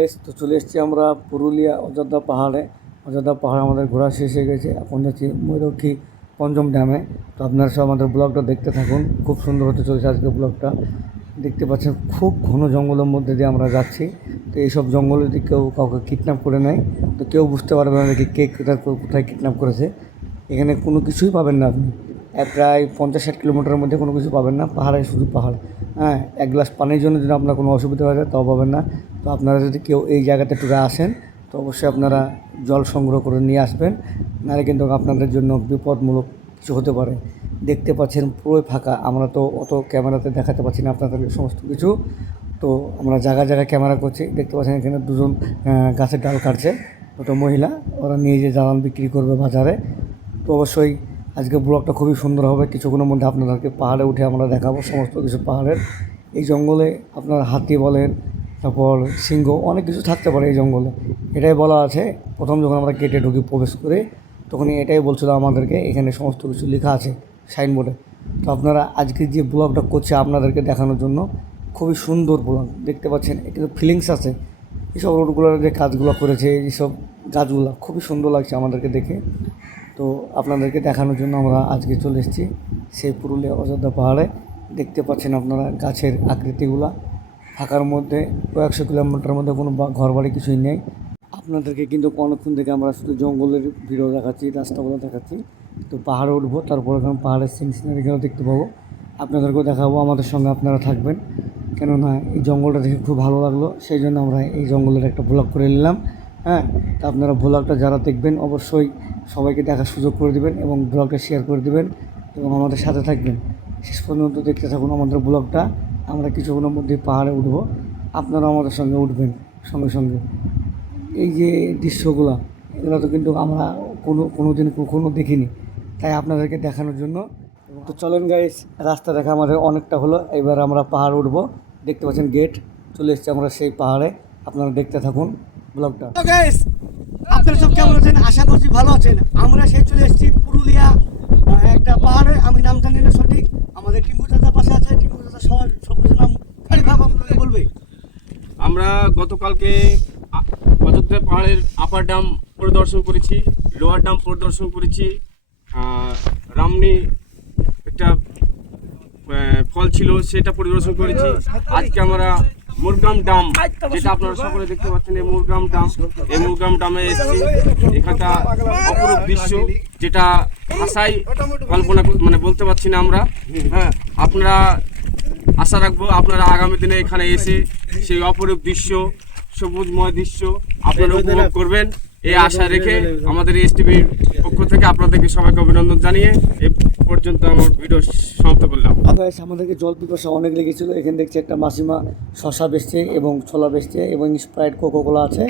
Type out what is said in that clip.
Guys, তো চলে এসেছি আমরা পুরুলিয়া অযোধ্যা পাহাড়ে। অযোধ্যা পাহাড় আমাদের ঘোরা শেষ হয়ে গেছে। এখন যাচ্ছি ময়ূরক্ষী পঞ্চম ড্যামে। তো আপনারা সব আমাদের ব্লগটা দেখতে থাকুন, খুব সুন্দর হতে চলেছে আজকে ব্লগটা। দেখতে পাচ্ছেন খুব ঘন জঙ্গলের মধ্যে দিয়ে আমরা যাচ্ছি। তো এইসব জঙ্গলে যদি কেউ কাউকে কিডন্যাপ করে নেয় তো কেউ বুঝতে পারবে না যে কে কোথায় কিডন্যাপ করেছে। এখানে কোনো কিছুই পাবেন না আপনি। প্রায় 50-60 কিলোমিটারের মধ্যে কোনো কিছু পাবেন না, পাহাড়ে শুধু পাহাড়। হ্যাঁ, এক গ্লাস পানির জন্য যদি আপনার কোনো অসুবিধা হয়ে যায় তাও পাবেন না। তো আপনারা যদি কেউ এই জায়গাতে ট্যুরে আসেন তো অবশ্যই আপনারা জল সংগ্রহ করে নিয়ে আসবেন, নাহলে কিন্তু আপনাদের জন্য বিপদমূলক কিছু হতে পারে। দেখতে পাচ্ছেন পুরোই ফাঁকা, আমরা তো অত ক্যামেরাতে দেখাতে পারছি না আপনাদেরকে সমস্ত কিছু। তো আমরা জায়গায় জায়গায় ক্যামেরা করছি। দেখতে পাচ্ছেন এখানে দুজন গাছের ডাল কাটছে, দুটো মহিলা, ওরা নিয়ে যে জ্বালান বিক্রি করবে বাজারে। তো অবশ্যই আজকে ব্লগটা খুবই সুন্দর হবে। কিছুক্ষণের মধ্যে আপনাদেরকে পাহাড়ে উঠে আমরা দেখাবো সমস্ত কিছু পাহাড়ের। এই জঙ্গলে আপনার হাতি বলেন, তারপর সিংহ, অনেক কিছু থাকতে পারে এই জঙ্গলে। এটাই বলা আছে প্রথম যখন আমরা গেটে ঢুকি প্রবেশ করে, তখনই এটাই বলছিল আমাদেরকে, এখানে সমস্ত কিছু লেখা আছে সাইনবোর্ডে। তো আপনারা আজকে যে ব্লগটা করছে আপনাদেরকে দেখানোর জন্য, খুবই সুন্দর ব্লগ। দেখতে পাচ্ছেন কিন্তু ফিলিংস আছে। এইসব রোডগুলোর যে কাজগুলো করেছে, এইসব গাছগুলো খুবই সুন্দর লাগছে আমাদেরকে দেখে। তো আপনাদেরকে দেখানোর জন্য আমরা আজকে চলে এসেছি সেই পুরুলিয়া অযোধ্যা পাহাড়ে। দেখতে পাচ্ছেন আপনারা গাছের আকৃতিগুলা, ফাঁকার মধ্যে কয়েকশো কিলোমিটার মধ্যে কোনো ঘরবাড়ি কিছুই নেই। আপনাদেরকে কিন্তু অনেকক্ষণ থেকে আমরা শুধু জঙ্গলের ভিডিও দেখাচ্ছি, রাস্তাগুলো দেখাচ্ছি। তো পাহাড়ে উঠবো, তারপর এখন পাহাড়ের সিনারিগুলো দেখতে পাবো, আপনাদেরকেও দেখাবো। আমাদের সঙ্গে আপনারা থাকবেন, কেননা এই জঙ্গলটা দেখে খুব ভালো লাগলো, সেই জন্য আমরা এই জঙ্গলের একটা ব্লগ করে নিলাম। হ্যাঁ, তা আপনারা ব্লগটা যারা দেখবেন অবশ্যই সবাইকে দেখার সুযোগ করে দেবেন এবং ব্লগটা শেয়ার করে দেবেন এবং আমাদের সাথে থাকবেন। শেষ পর্যন্ত দেখতে থাকুন আমাদের ব্লগটা। আমরা কিছুক্ষণের মধ্যে পাহাড়ে উঠবো, আপনারা আমাদের সঙ্গে উঠবেন সঙ্গে সঙ্গে। এই যে দৃশ্যগুলো, এগুলো তো কিন্তু আমরা কোনো দিন কখনো দেখিনি, তাই আপনাদেরকে দেখানোর জন্য। তো চলেন গাইস, রাস্তা দেখা আমাদের অনেকটা হলো, এবার আমরা পাহাড় উঠবো। দেখতে পাচ্ছেন গেট, চলে এসেছি আমরা সেই পাহাড়ে। আপনারা দেখতে থাকুন ব্লগটা। গাইস, আপনারা সব কেমন আছেন? আশা করছি ভালো আছেন। আমরা সেই চলে এসেছি পুরুলিয়া একটা পাহাড়ে, আমি নাম জানি না সঠিক। আমাদের টিঙ্কু চাচা পাশে আছে, টিঙ্কু চাচা সব কিছু নাম আপনাদের বলবে। আমরা গতকালকে অযোধ্যা পাহাড়ের আপার ডাম পরিদর্শন করেছি, লোয়ার ডাম পরিদর্শন করেছি, রামনি একটা ফল ছিল সেটা পরিদর্শন করেছি। আজকে আমরা মুরগাম ডাম, যেটা আপনারা সকলে দেখতে পাচ্ছেন, এই মুরগাম ডামে এসেছি। এখানটা অপরূপ দৃশ্য, যেটা ভাষায় কল্পনা বলতে পারছি না আমরা। হ্যাঁ, আপনারা আশা রাখবো আপনারা আগামী দিনে এখানে এসে সেই অপরূপ দৃশ্য, সবুজময় দৃশ্য আপনারা উপভোগ করবেন, এই আশা রেখে আমাদের এসটিভির পক্ষ থেকে আপনাদেরকে সবাইকে অভিনন্দন জানিয়ে এ পর্যন্ত আমার ভিডিও সমাপ্ত করলাম। আমাদেরকে জল পিপাসা অনেক লেগেছিল। এখানে দেখছি একটা মাসিমা শশা বেচছে এবং ছোলা বেচছে এবং স্প্রাইট কোকোকোলা আছে।